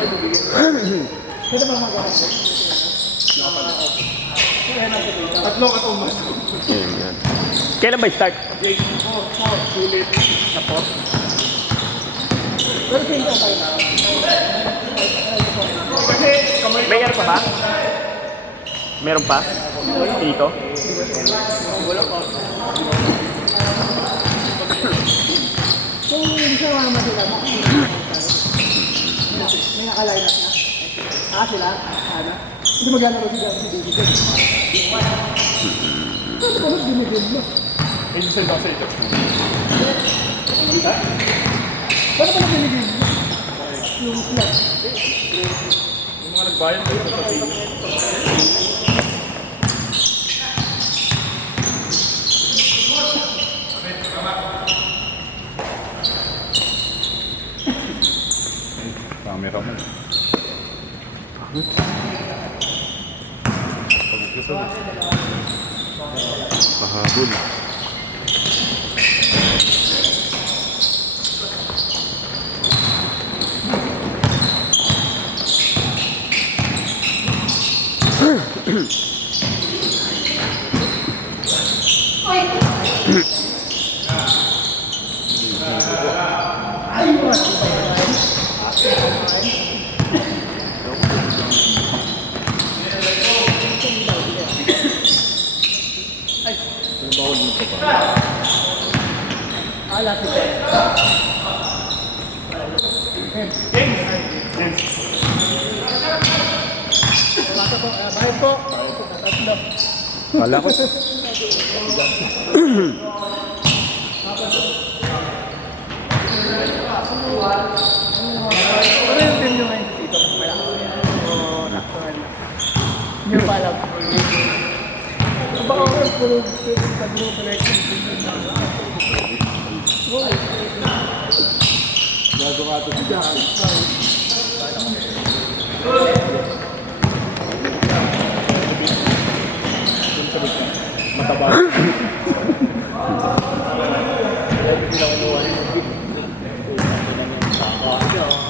Pwede ba magawa? Tatlo ka ito mas. Yan. Kailan ba start? Grade 4, sulit. Tapos. Pero hindi ka tayo na. Kasi kamay. Meron pa ba? Meron pa? Dito? Wala pa. Kung hindi siya sila, may nakaline up na. Sila? Ano? Hindi maglalaro sila si David. Ano binigyan mo? Hindi sa'yo kasi ito. Paano ka na binigyan mo? Yung flag. Yung mga nagbayan tayo sa pati. Camera mo. Mahabol. Lapit ko. Bahay po. Tatlo. Kala ko. Ano yung team nyo ngayon dito? O actual? Hindi pa alam. Baka ako puro pag-group collection. Gago nga ito si Jack. Mataba.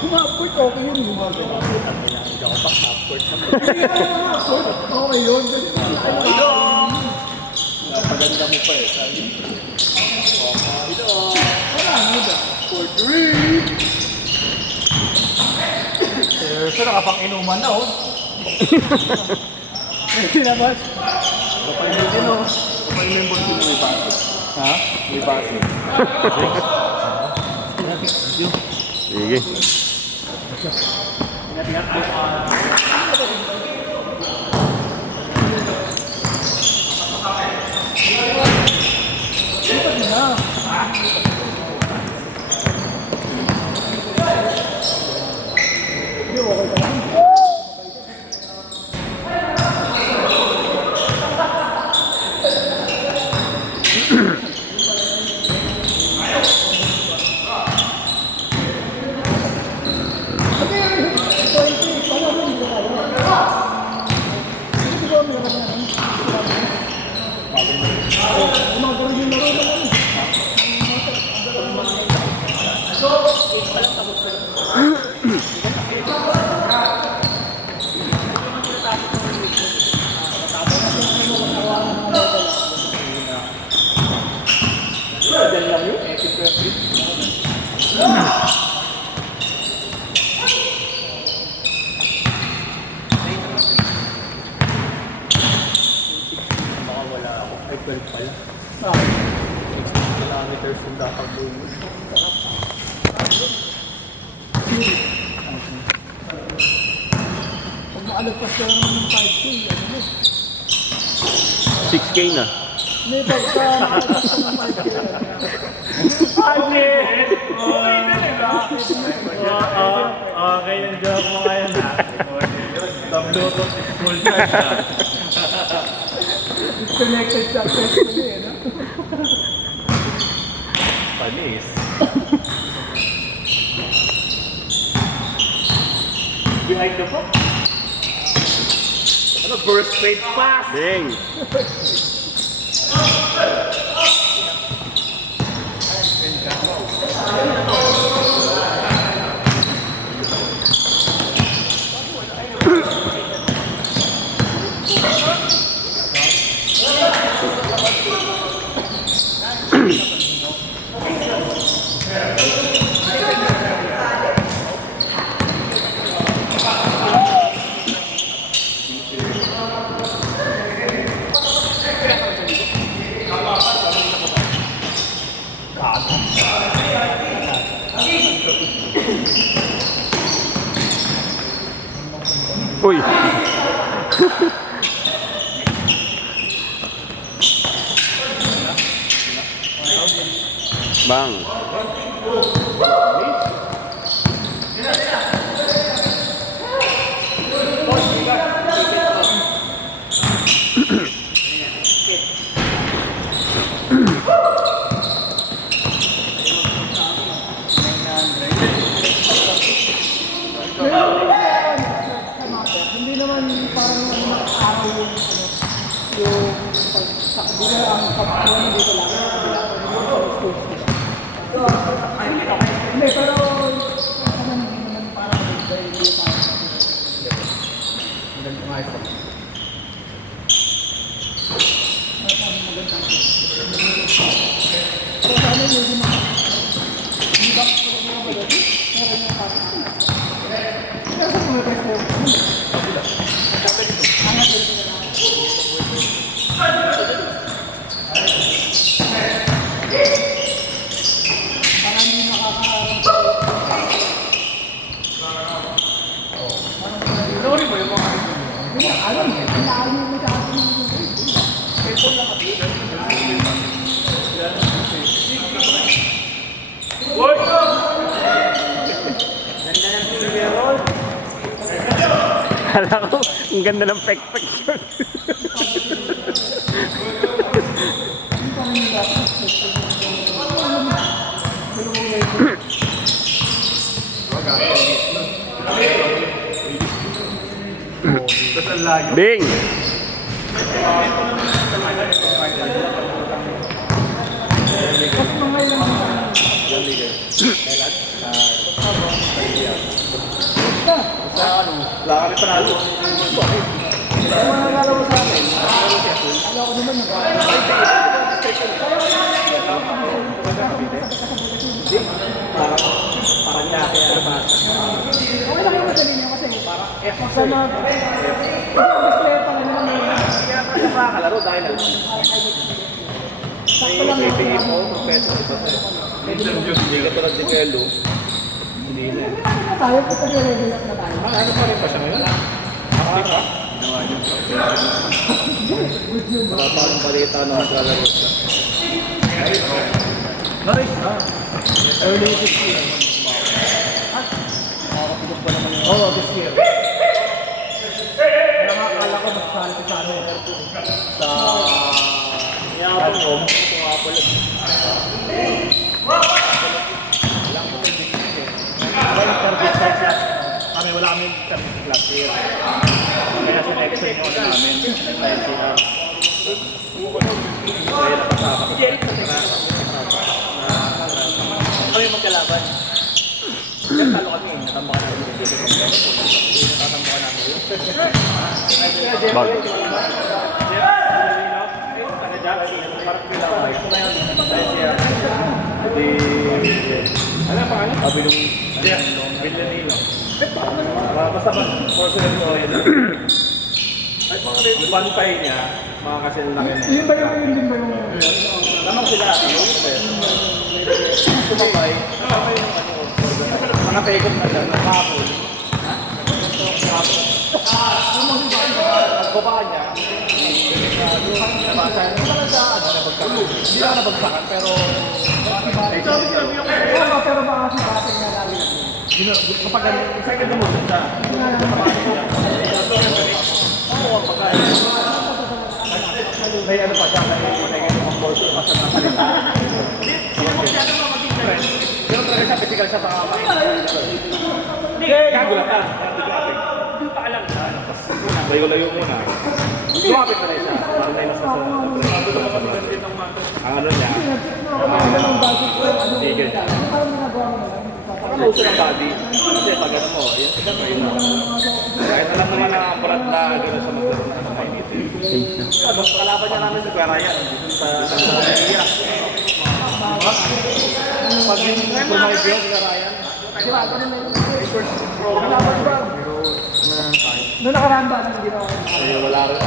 Kumaport, okay yun. Okay yun. Napaganda mo pa eh. For 3. So nakapang inuman na oh. Sinabas. Kapag-inumin oh. Kapag-inumin mo sino may baso. Ha? May baso. Sige. Kilometers yung dapat doon. Pag maalagpas ka ng 5K, ano mo? 6K na. May pagka maalagpas ka ng 5K. 5K! Okay na diba? Okay yung joke mo ngayon ha. Tablo to full charge ha. Disconnected successfully, no? Panis. Behind the box? Ano? Burst straight pass! Ding! Uy! Bang! Hindi naman parang araw yung sakbo na ang kapatid dito lang. Hindi, pero hindi naman parang hindi parang magandang ayos. Pero sa amin, medyo hindi ba meron yung parang pero sa mga preso, angat dito na lang. Parang hindi makakaroon. Lori mo yung mga hindi na alam eh. Hinaan mo sa atin yung cellphone lang at dito. Kala ko, ang ganda ng pek-pek yun. Ding! Wala kami panalo. Ano mga nalaro sa akin? Alam ko naman Parang yate ano ba? okay lang yung madali niya kasi sana display pa rin naman Kaya pa siya makakalaro dahil sakto lang yung tingin mo, professor ito hindi ka tulad ni Kelo. Hindi na. tayo po pag-regular na tayo. Ano pa rin pa siya ngayon? Akti pa? Wala pa akong balita na maglalaro siya. Nice! Early this year. Oo, this year. Kaya nga akala ko magsali ko sa ano sa Yapon. Kung ako lang. Walang ko may business eh. Walang service siya. Kami wala kami service last year. Kaya selection mo namin. Dahil sila. Kaya napasama ko. Kami magkalaban. Diyan talo kami. Natambakan namin. Natambakan namin. Bag. Ano pa ano? Sabi nung Villanilo. Basta porcelain ko yun. Ay, mga panpay niya, mga kasi laki. Yun ba yung Lamang sila. Sumabay. Sumabay yung ano. Mga pekot na siya. Nakapon. Pagbaba niya. Nabasan. Hindi lang nabagsakan, pero pero baka si Bating na lagi kapag second na mo siya. May ano pa siya, may ganyan bolso kasi nasalita. Pero talaga siya, physical siya sa kamay. Gago lang ka. Hindi pa alam na. Layo-layo muna. Lumapit na rin siya. Parang may mas ang ano niya, tigil siya. Parang uso ng body. Kasi pag ano mo, yun siya pa yun. Kahit alam naman na parat na gano'n sa maglaro na sa mainit. Ano, kalaban niya namin sa Guaraya. Sa Guaraya. Pag yung Pumay-Bio, Guaraya. Sigurado na may kalaban ba? Noong nakaraan ba nang ginawa? Ay, wala rin.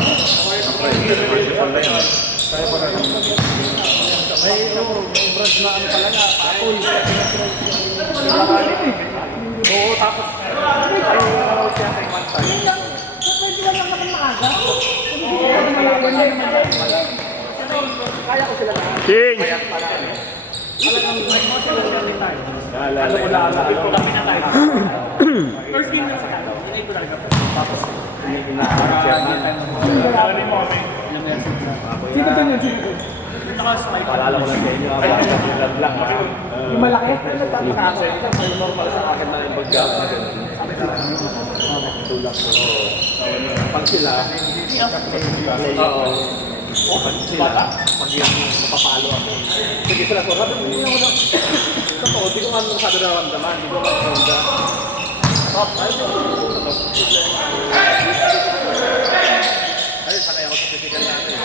May ito, brand na ano pala nga, Apple. Oo, tapos ayaw siya kay Mantay. Pwede lang naman maaga. Kaya ko sila lahat. King! Kaya pala. Talagang ano ko lang, sabi ko kami na tayo. First game na sa kalaw. Tapos, siya na. Sino ba yun? Sino? Paalala ko lang sa inyo, vlog lang. Yung malaki? Kasi, normal sa akin na yung mag-gap na gano'n. Tulak ko. Pag sila, oo. Pag sila, pag yung mapapalo ako. Sige sila ko, sabi ko hindi ako na, totoo, di ko nga masyado nararamdaman, di ko nararamdaman. Ayun, sanay ako sa physical natin.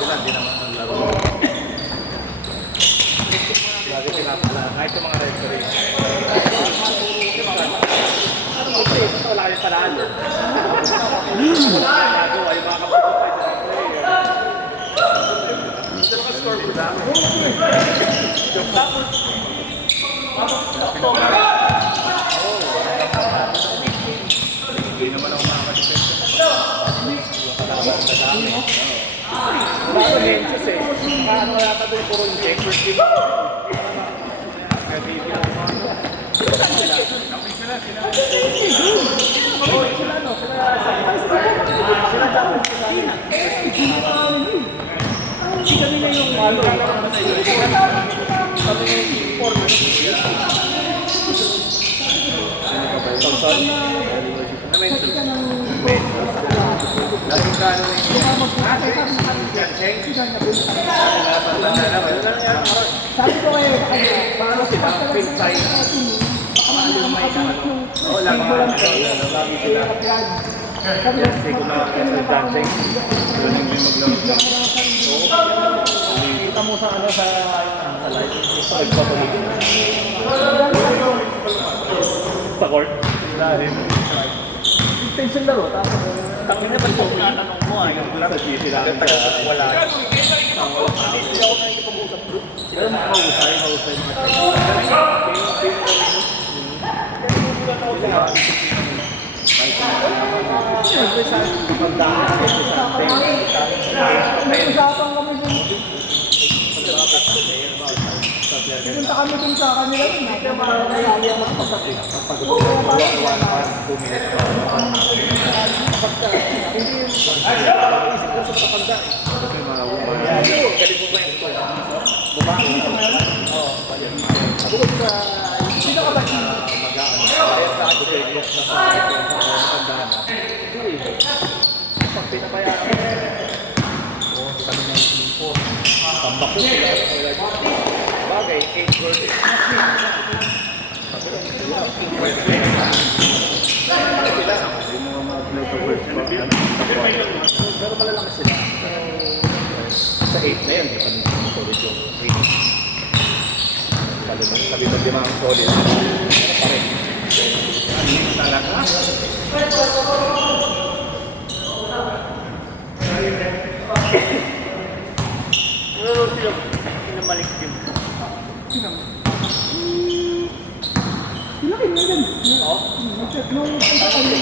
Sila, di naman ang laro. Lagi pinapala, kahit yung mga referee. Ito wala kayong palaan. Wala kayong nagawa, yung mga kapatid na player. Ito mga scoreboard namin. Hindi naman ako makakasipin. Wala ko lenses eh. Ano yata doon puro yung check. First game. Kami na yung ano Sabi ko kayo, paano sila? Pinsay. Wala ka lang sila. Kasi kung nakakita sa dancing, doon yung may maglawag. Kita mo sa ano sa live. Sa nagpapalik. Sa court. Tension laro. Tangin na ba ito? Natanong mo ay. Sa GC lang. Wala. Pero mahusay. nag-usapan kami dun. Pupunta kami dun sa kanila. Natin marami ang magpasakit. Sino ka ba? Tambak ko sila. Bagay, 8 birthday. Pero malalaki sila. Sa 8 na yun, di pa nito solid yung 8. Sabi ba di mga solid? Pare. Talaga? Pinamalik din. Sino kayo yan? Oo. Nung punta kami.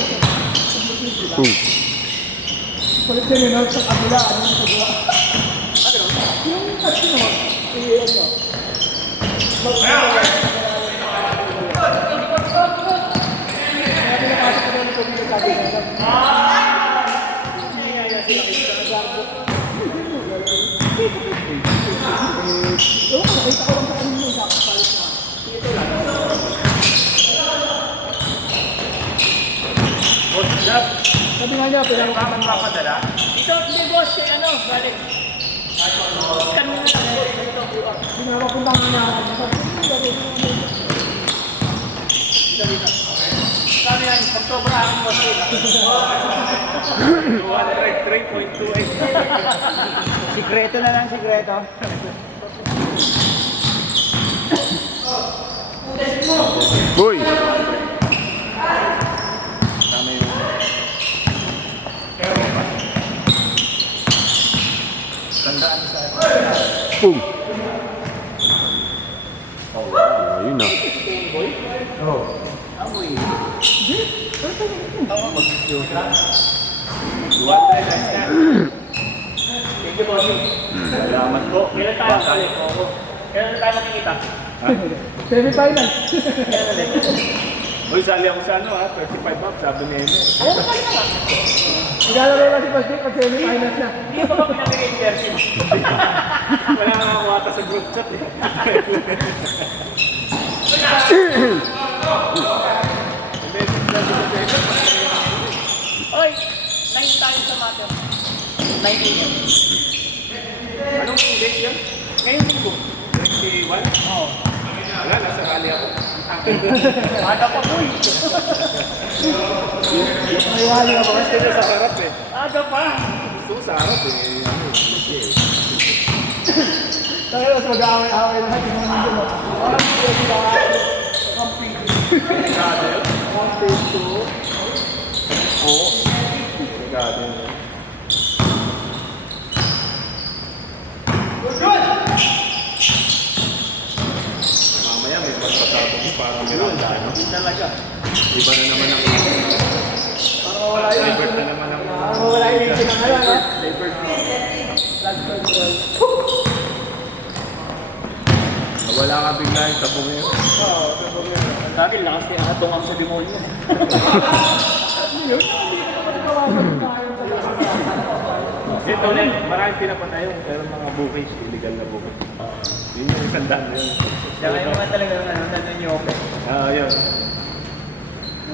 Kulit din yun, sa kabila. Ano sa kabila? Yung kasi naman, ano? Sabi nga niya, pinag-ukaman mapadala. Ito, hindi boss, eh, ano, balik. Scan mo na lang eh. Pinapapunta nga niya. Sabi yan, pag sobra ang boss, eh. 203.28. Sikreto na lang, sikreto. Uy! Boom! Ayun na. Amoy. Hindi. Pero ito na. Tawa mag-shoot lang. 200 nice yan. Thank you, Bossy. Salamat po. Kailan tayo ulit? Kailan tayo makikita? Semi-final. Kailan ulit? Uy, sali ako sa ano ha, 35 up, sabi ni Eme. Oo, kaya nga. Ilalaro na si Pasik pag semi-finals na. Hindi pa ba pinamigay yung jersey mo? Wala nga ako ata sa group chat eh. Oy, 9 tayo sa matter. 9 a.m. Anong date yan? Ngayon linggo. 21? Oo. Wala, nasa rally ako. Ada pa boy. Maiwali ka ba? Mas kanya sa harap eh. Ada pa. Gusto ko sa harap eh. Ano, hindi eh. Tayo mas mag-aaway-aaway lahat yung mga nandun. Parang hindi sila kampi. Sigado yun? Kampi to. Oo. Sigado yun. Mamaya may magpasabog yung parang Miranda. Hindi talaga. Iba na naman ang Parang wala yun. Divert na naman ang Parang wala yun yung sinangalan, ha? Divert. Last control. Wala nga bigla yung sabong yun. Oo, sabog yun. Sa akin, lakas kaya natungam sa demonyo. Hindi yun. Hindi ka naman nawasan tayo sa Ito ulit, maraming pinapatay yung pero mga bookies, illegal na bookies. Yun yung isang daan yun. Kaya yung mga talaga nandun yung open. Yun.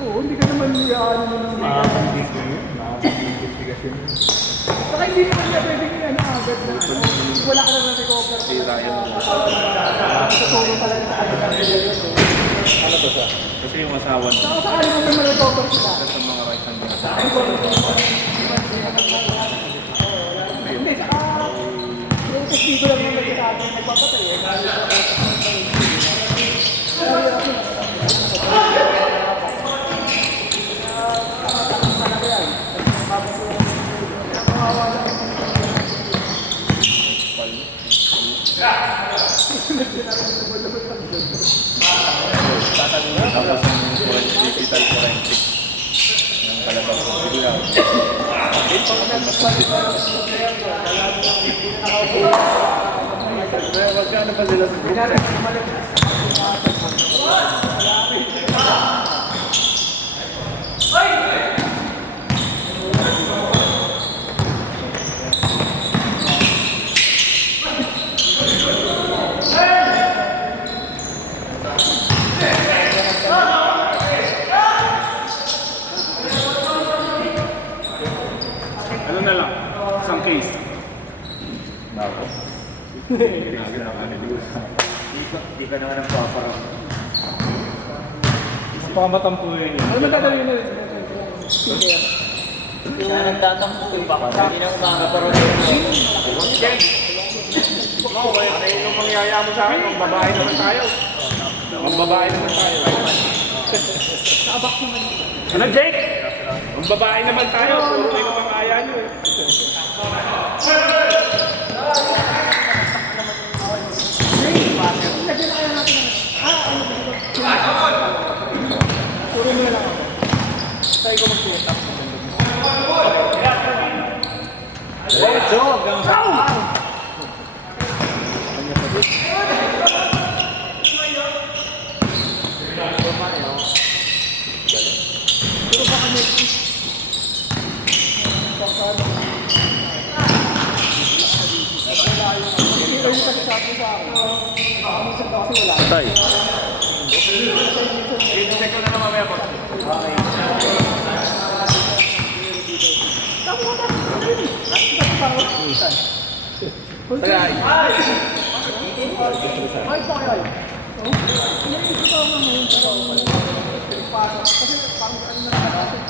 Oo, hindi ka naman ano naman. Makakapag-dito yun. Makakapag-investigation yun. Saka hindi naman niya pwedeng ano agad na wala ka na na-recover. Sira yun. Tutulong pala sa kanila nila yun. Ano to siya? Kasi yung asawa niya. Saka sakali mo may ma-recover sila. Sa mga right hand niya. Hindi, saka yung testigo lang naman sinabi na nagpapatay. Tapos yung forensic, digital forensic. Yung talagang bigla. Magkano pa sila sa Ano na lang? Isang case. Nako. Hindi ka naman ang paparang. Pamatampuhin yun. Ano man dadawin na rin? Kaya nagtatampo yung baka. Hindi na umakaparang yun. No, kaya yung mangyaya mo sa akin, ang babae naman tayo. Ang babae naman tayo. Nakabak naman. Ano, Jake? Ang babae naman tayo. Puro may kapangaya nyo eh. Lagyan na kaya natin ano ba ito? Puro mo na lang ako. Tayo ko mag-set up sa mundo mo. Diretso, hanggang sa Puro ba kanya? Hindi rin kasi sabi sa akin. Minsan daw kasi wala. Tay. check ko na naman mamaya po. Tagay. Ay, pa kaya. Hindi ko pa ngayon sa pasok. Kasi parang ano na natin.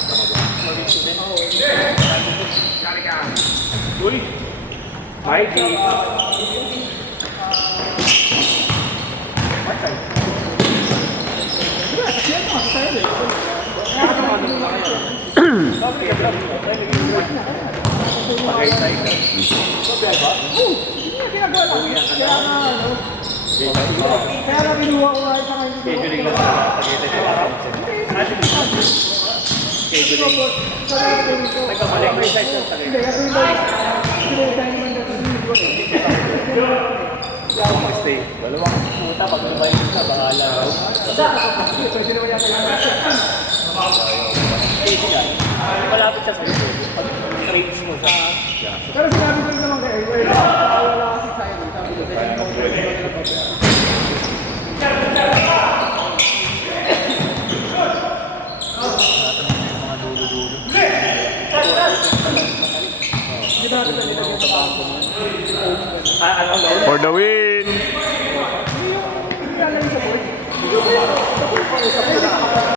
Kari ka. Uy. Bye, Jake. Matay. Kasi ano kasi tayo eh. Ano mo na kayo? Sabi ka lang. Pagay tayo ka. Hindi niya ginagawa lang. Kaya nga ano. Kaya lang kinuha ko nga sa ngayon. Scheduling lang sa Tagaytay sa araw. Scheduling. Nagkamali ko yung size ng Hindi, Tagaytay. kasi iba naman dito sa Stay. Dalawang puta, pag nabay sa bahala raw. Pwede naman yata yung Malapit siya sa iyo. Pag range mo sa... Pero sinabi ko rin naman kayo, wala kasi sa'yo. Sabi ko, hindi natin na nilagay sa bangko mo. For the win! Hindi yung sa board. Hindi ko kayo.